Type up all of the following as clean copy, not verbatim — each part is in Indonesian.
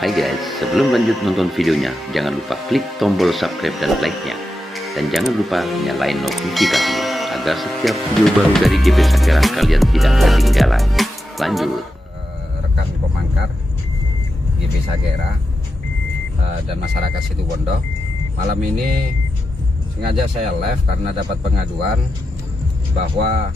Hai guys, sebelum lanjut nonton videonya, jangan lupa klik tombol subscribe dan like-nya. Dan jangan lupa nyalain notifikasinya, agar setiap video baru dari GP Sakera kalian tidak ketinggalan. Lanjut. Rekan pemangkar GP Sakera dan masyarakat Situbondo, malam ini sengaja saya live karena dapat pengaduan bahwa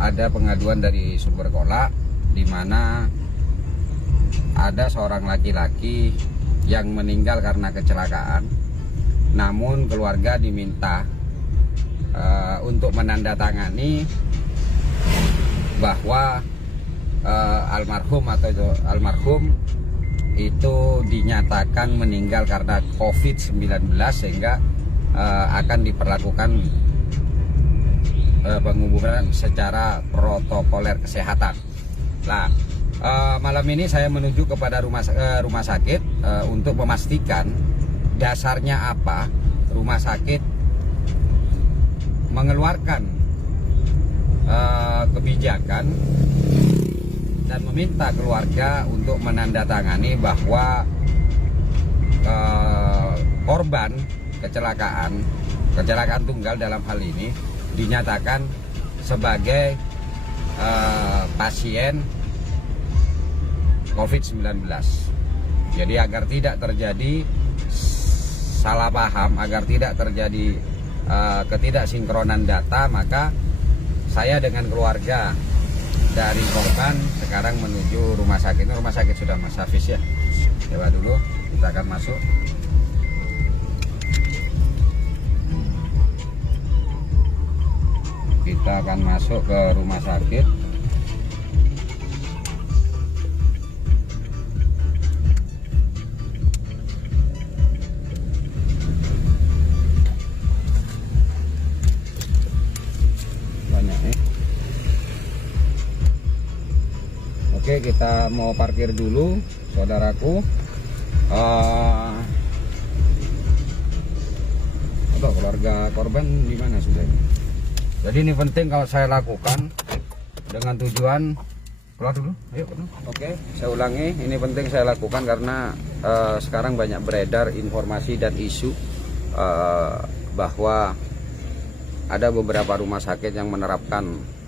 ada pengaduan dari Sumber Kolak, di mana ada seorang laki-laki yang meninggal karena kecelakaan, namun keluarga diminta untuk menandatangani bahwa almarhum itu dinyatakan meninggal karena COVID-19, sehingga akan diperlakukan penguburan secara protokoler kesehatan. Nah, malam ini saya menuju kepada rumah sakit untuk memastikan dasarnya apa rumah sakit mengeluarkan kebijakan dan meminta keluarga untuk menandatangani bahwa korban kecelakaan tunggal dalam hal ini dinyatakan sebagai pasien COVID-19. Jadi agar tidak terjadi salah paham, agar tidak terjadi ketidaksinkronan data, maka saya dengan keluarga dari korban sekarang menuju rumah sakit. Ini rumah sakit sudah Mas Hafiz ya. Coba dulu, kita akan masuk. Kita akan masuk ke rumah sakit. Oke, kita mau parkir dulu, saudaraku. Keluarga korban di mana sudah? Jadi ini penting kalau saya lakukan dengan tujuan keluar dulu. Ayo. Oke, saya ulangi. Ini penting saya lakukan karena sekarang banyak beredar informasi dan isu bahwa ada beberapa rumah sakit yang menerapkan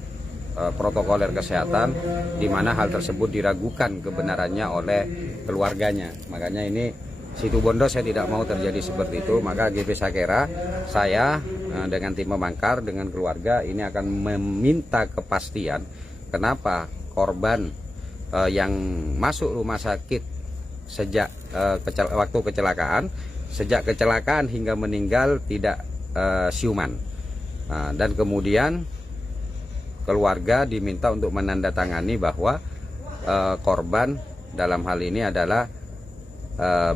protokoler kesehatan, di mana hal tersebut diragukan kebenarannya oleh keluarganya. Makanya ini Situbondo saya tidak mau terjadi seperti itu. Maka GP Sakera, saya dengan tim pemangkar, dengan keluarga ini akan meminta kepastian kenapa korban yang masuk rumah sakit sejak waktu kecelakaan, sejak kecelakaan hingga meninggal tidak siuman. Dan kemudian keluarga diminta untuk menandatangani bahwa korban dalam hal ini adalah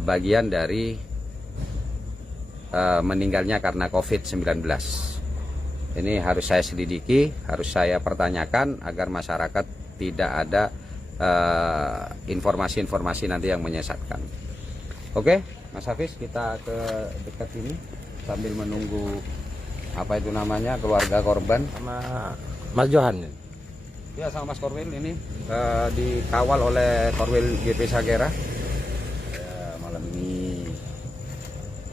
bagian dari meninggalnya karena COVID-19. Ini harus saya selidiki, harus saya pertanyakan agar masyarakat tidak ada informasi-informasi nanti yang menyesatkan. Oke, Mas Hafiz, kita ke dekat ini sambil menunggu apa itu namanya keluarga korban sama Mas Johan. Ya, sama Mas Korwil ini dikawal oleh Korwil GP Sakera. Ya, malam ini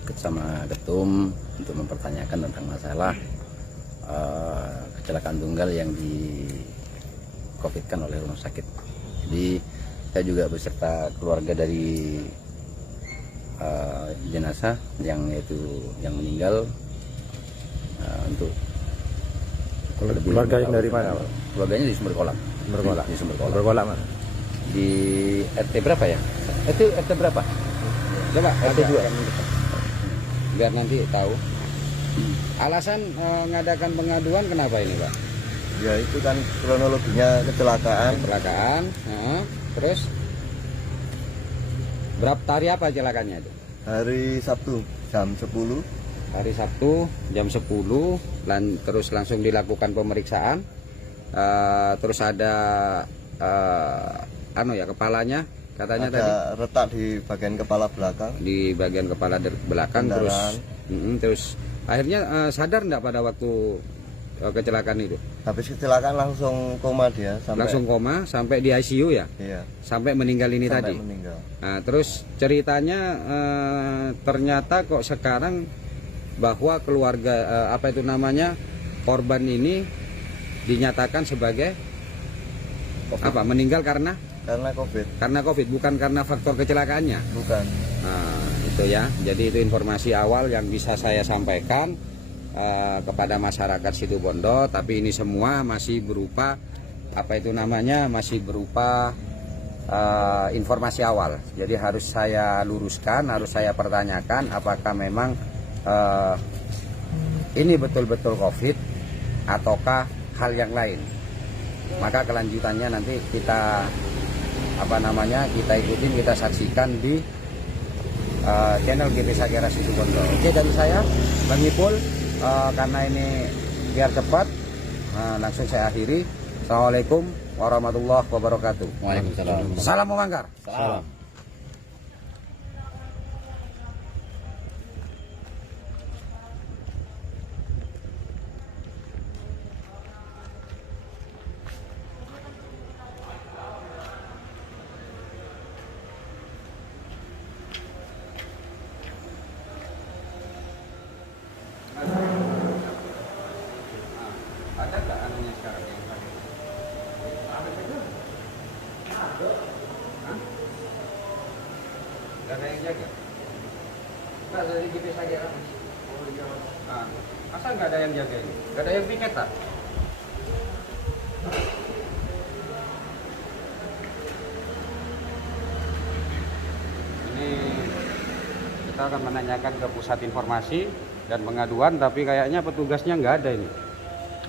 ikut sama Ketum untuk mempertanyakan tentang masalah kecelakaan tunggal yang di COVID-kan oleh rumah sakit. Jadi saya juga beserta keluarga dari jenazah yang meninggal untuk Keluarga yang dari mana, Pak? Keluarganya di Sumber Kolak. Di Sumber Kolak. Sumber Kolak mana? Di RT berapa ya? Itu RT berapa? Coba RT 2. biar nanti tahu. Alasan mengadakan pengaduan kenapa ini, Pak? Ya itu kan kronologinya kecelakaan. Terus berapa hari apa kecelakaannya itu? Hari Sabtu jam 10. Hari Sabtu jam 10, terus langsung dilakukan pemeriksaan. Terus ada kepalanya katanya ada tadi retak di bagian kepala belakang. Di bagian kepala belakang. Kendaraan. Terus akhirnya sadar enggak pada waktu kecelakaan itu? Habis kecelakaan langsung koma dia Langsung koma sampai di ICU ya? iya, Sampai meninggal ini sampai tadi? meninggal. Nah, terus ceritanya ternyata kok sekarang bahwa keluarga korban ini dinyatakan sebagai apa? Meninggal karena Karena COVID, bukan karena faktor kecelakaannya. bukan. Nah, itu ya. Jadi itu informasi awal yang bisa saya sampaikan kepada masyarakat Situbondo. Tapi ini semua masih berupa masih berupa informasi awal. Jadi harus saya luruskan, harus saya pertanyakan apakah memang ini betul-betul COVID ataukah hal yang lain. Maka kelanjutannya nanti kita kita ikutin, kita saksikan di channel GP Sagera Situbondo. Oke, dari saya Bang Ipul, karena ini biar cepat, langsung saya akhiri. Assalamualaikum warahmatullahi wabarakatuh. Waalaikumsalam. Salam Manggar. Salam. Ada nggak anunya sekarang yang tadi? Ada juga? Ada. Hah? Nggak ada yang jaga? Nggak dari GP Sagera. Ah, masa nggak ada yang jaga ini? Nggak ada yang piket tak? Ini kita akan menanyakan ke pusat informasi dan pengaduan, tapi kayaknya petugasnya nggak ada ini.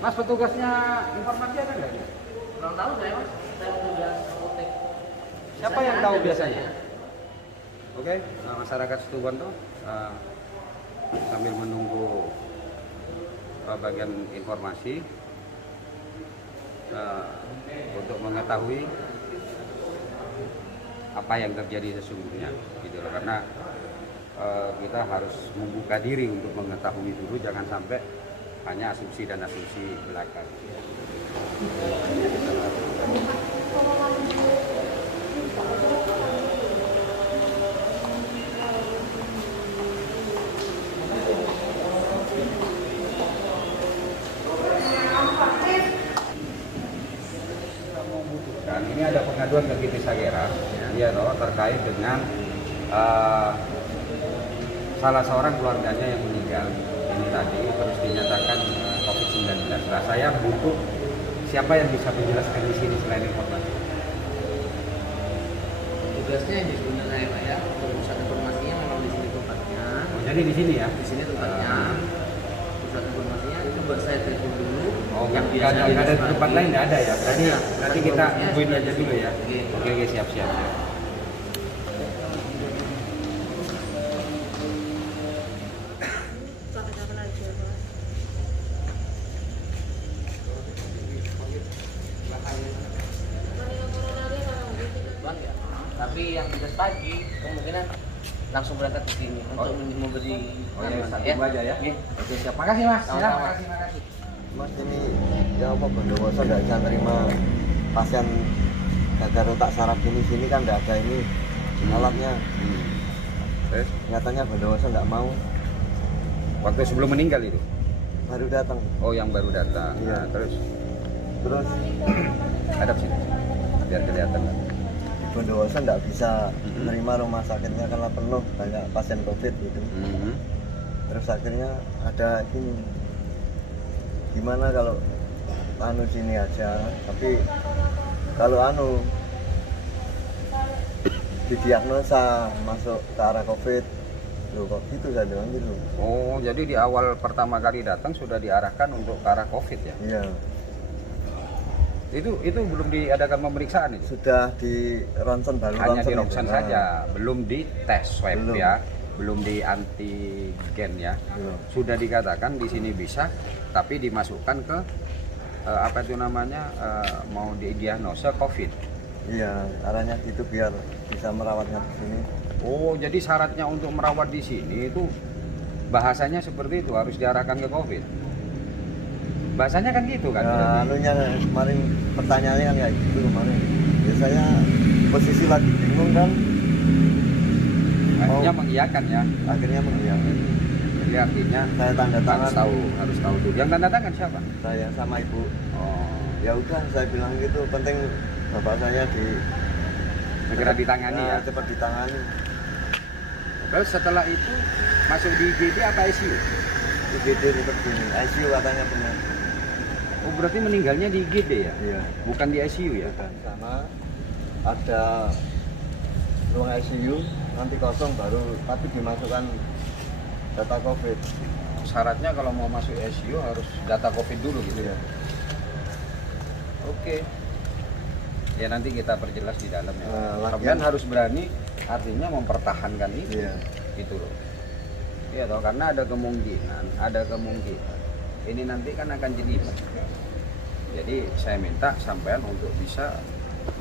Mas, petugasnya informasi ada nggak? Kurang tahu saya mas, saya petugas apotek. Siapa yang tahu biasanya? Oke, masyarakat Situbondo sambil menunggu bagian informasi untuk mengetahui apa yang terjadi sesungguhnya, gitu loh. Karena kita harus membuka diri untuk mengetahui dulu, jangan sampai hanya asumsi dan asumsi belaka. Dan ini ada pengaduan ke GP Sagera, ya loh, terkait dengan salah seorang keluarganya yang meninggal ini tadi, terus dinyatakan COVID-19. Nah, saya butuh siapa yang bisa menjelaskan di sini selain informasi. Tugasnya di sebelah saya pak ya, untuk pusat informasinya memang di sini tempatnya. Oh, jadi di sini ya? Di sini tempatnya. Pusat informasinya coba saya telepon dulu. Oh, Yang nggak ada biasa tempat lain, nggak ada ya? Berarti Ada. nanti kita Informasinya tungguin sudah aja di dulu sini. ya? Oke. Oke, siap. Bang, ya. Tapi yang tugas pagi kemungkinan langsung berangkat ke sini untuk memberi Oh ya, nama, tunggu aja ya? Iya. Oke, siap. Makasih Mas. Sama-sama. Makasih. Mas, ini ya apa Bondowoso nggak bisa terima pasien gagal otak saraf ini, sini kan nggak ada ini alatnya. Terus, Nyatanya Bondowoso nggak mau, waktu sebelum meninggal itu? baru datang. Oh, yang baru datang. Iya. Nah, terus Terus hadap sini, biar kelihatan. di Bondowoso nggak bisa menerima rumah sakitnya karena penuh banyak pasien COVID gitu. Terus akhirnya ada ini, gimana kalau anu sini aja, tapi kalau didiagnosa masuk ke arah COVID, loh kok gitu saya bilang gitu. Oh, jadi di awal pertama kali datang sudah diarahkan untuk ke arah COVID ya? Iya, Itu belum diadakan pemeriksaan itu? sudah di ronsen baru. Hanya di itu. ronsen Nah, saja, belum di tes swab Belum. ya, belum di antigen ya. Belum. Sudah dikatakan di sini bisa, tapi dimasukkan ke mau didiagnosa COVID. Iya, arahnya gitu biar bisa merawatnya di sini. Oh, jadi syaratnya untuk merawat di sini itu bahasanya seperti itu, harus diarahkan ke COVID. Bahasanya kan gitu kan. Nah, anunya kemarin pertanyaannya kan kayak gitu kemarin. Ya saya posisi lagi bingung kan, Akhirnya mengiyakan ya. akhirnya mengiyakan. Jadi artinya Saya tanda tangan, harus tahu tuh. Yang tanda tangan siapa? saya sama ibu. Oh, Ya udah saya bilang gitu, penting bapak saya segera ditangani ya. cepat ditangani. Terus setelah itu masuk di IGD apa ICU? IGD seperti ini, ICU katanya benar. Oh, berarti meninggalnya di IGD ya? Iya. Bukan di ICU ya? Dan sana ada ruang ICU, nanti kosong baru tapi dimasukkan data COVID. Syaratnya kalau mau masuk ICU harus data COVID dulu gitu ya? Oke. Ya nanti kita perjelas di dalam ya. Kalian harus berani, artinya mempertahankan itu. Iya. Gitu loh. Iya toh, karena ada kemungkinan ini nanti kan akan jelimet. Jadi saya minta sampean untuk bisa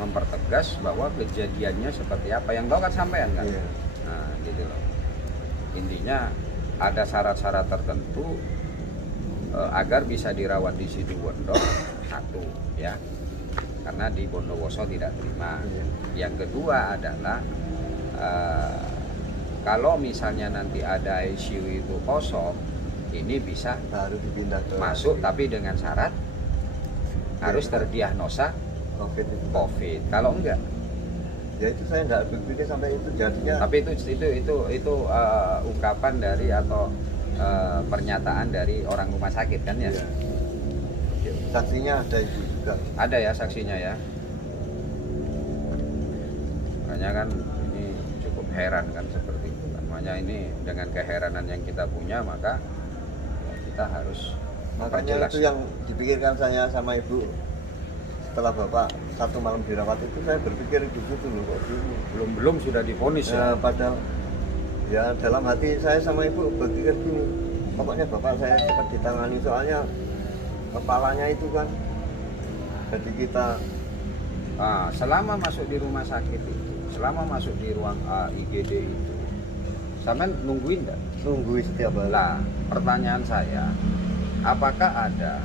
mempertegas bahwa kejadiannya seperti apa. Yang tahu kan sampean kan. Iya. Nah, gitu loh. Intinya ada syarat-syarat tertentu agar bisa dirawat di Situbondo, satu ya. Karena di Bondowoso tidak terima. Iya. Yang kedua adalah kalau misalnya nanti ada ICU itu kosong, ini bisa Baru dipindah ke masuk tapi dengan syarat harus terdiagnosa COVID itu. COVID. Kalau enggak, Ya itu saya nggak berpikir sampai itu jadinya. tapi itu ungkapan dari atau pernyataan dari orang rumah sakit kan ya? Iya. Saksinya ada ibu juga. Ada ya saksinya ya. Makanya kan ini cukup heran kan seperti itu kan. Makanya ini dengan keheranan yang kita punya maka ya, kita harus Makanya memperjelas. itu yang dipikirkan saya sama ibu setelah bapak satu malam dirawat itu, saya berpikir gitu loh kok gini. belum sudah divonis ya. Ya, padahal ya dalam hati saya sama ibu berpikir gini, pokoknya bapak saya cepat ditangani soalnya kepalanya itu kan. Jadi kita Nah, selama masuk di rumah sakit itu, selama masuk di ruang IGD itu, sampean nungguin enggak? nunggu setiap hari. Lah, pertanyaan saya, apakah ada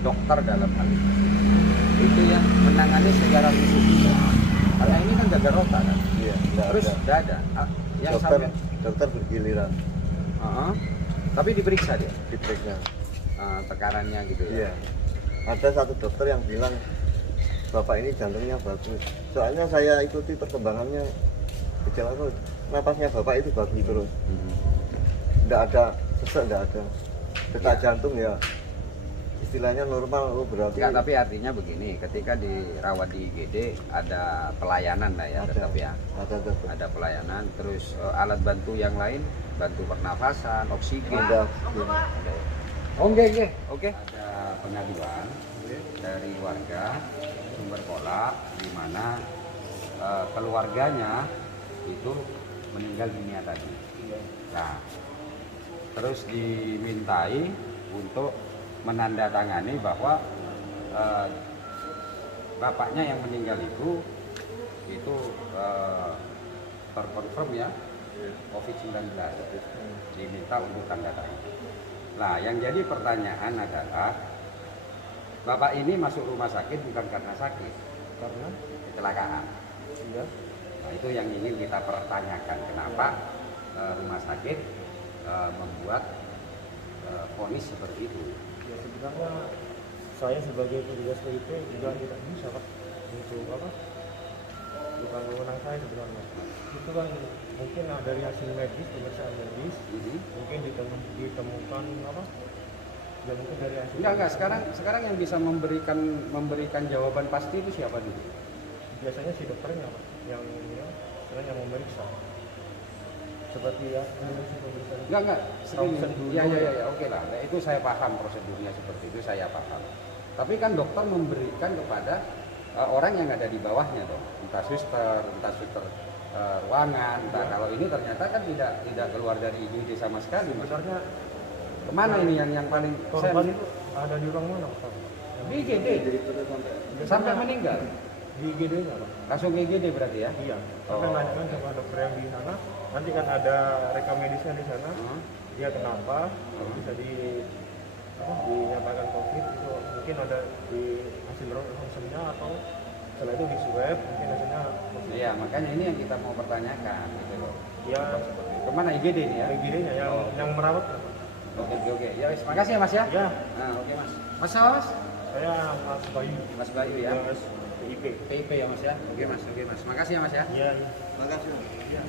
dokter dalam hal ini? Itu yang menangani secara khusus juga. Karena ini kan jaga rota kan. Iya, nggak Terus ada. enggak ada. Yang dokter sampai dokter bergiliran tapi diperiksa dia. diperiksa. Tekarannya gitu ya. Iya. Ada satu dokter yang bilang bapak ini jantungnya bagus. Soalnya saya ikuti perkembangannya, gejala itu napasnya bapak itu bagus terus. Nggak ada sesak, nggak ada. Detak jantung ya istilahnya normal. Oh berarti. Enggak, tapi artinya begini, ketika dirawat di IGD ada pelayanan lah ya, Ada. tetap ya. Ada. Ada pelayanan, terus alat bantu yang lain, bantu pernafasan, oksigen. Ada. Ada ya? Oh, oke. Ada pengaduan dari warga Sumber Pola di mana keluarganya itu meninggal dunia tadi. Nah, terus dimintai untuk menandatangani bahwa bapaknya yang meninggal itu terkonfirm ya COVID-19, diminta untuk tanda tangan. Nah, yang jadi pertanyaan adalah bapak ini masuk rumah sakit bukan karena sakit, Karena kecelakaan. iya. Nah, itu yang ingin kita pertanyakan, kenapa rumah sakit membuat vonis seperti itu. Ya sebenarnya saya sebagai petugas PIP juga tidak bisa Pak untuk apa? Bukan wewenang saya sebenarnya. Itu kan mungkin dari hasil medis, pemeriksaan medis, mungkin ditemukan apa? Ya mungkin dari hasil. Enggak. Sekarang yang bisa memberikan jawaban pasti itu siapa dulu? Biasanya si dokternya Pak, yang yang memeriksa. Seperti ya, si pemeriksaan. Enggak. Ronsen dulu. Ya, oke lah. Nah, itu saya paham prosedurnya seperti itu, saya paham. Tapi kan dokter memberikan kepada orang yang ada di bawahnya dong, entah suster ruangan, entah kalau ini ternyata kan tidak keluar dari IGD sama sekali. Sebenarnya Kemana ini yang paling korban itu ada di ruang mana Pak? di IGD sampai meninggal, Di IGD-nya Pak. langsung ke IGD berarti ya? Iya. Sampai Oh. nanyakan sama dokter yang di sana. Nanti kan ada rekam medisnya di sana. Dia kenapa? Bisa dinyatakan COVID itu mungkin ada di hasil ronsennya atau setelah itu di swab mungkin hasilnya positif. Iya, makanya ini yang kita mau pertanyakan gitu loh. Ya, Kemana IGD ini ya? IGD-nya yang merawat. Oke. Ya, wis, makasih ya Mas ya. Ya, Nah, oke Mas. Mas siapa, Mas? saya Mas Bayu. Mas Bayu ya. Mas PIP. PIP ya Mas ya. Oke Mas. Makasih ya Mas ya. Iya. Makasih. Iya.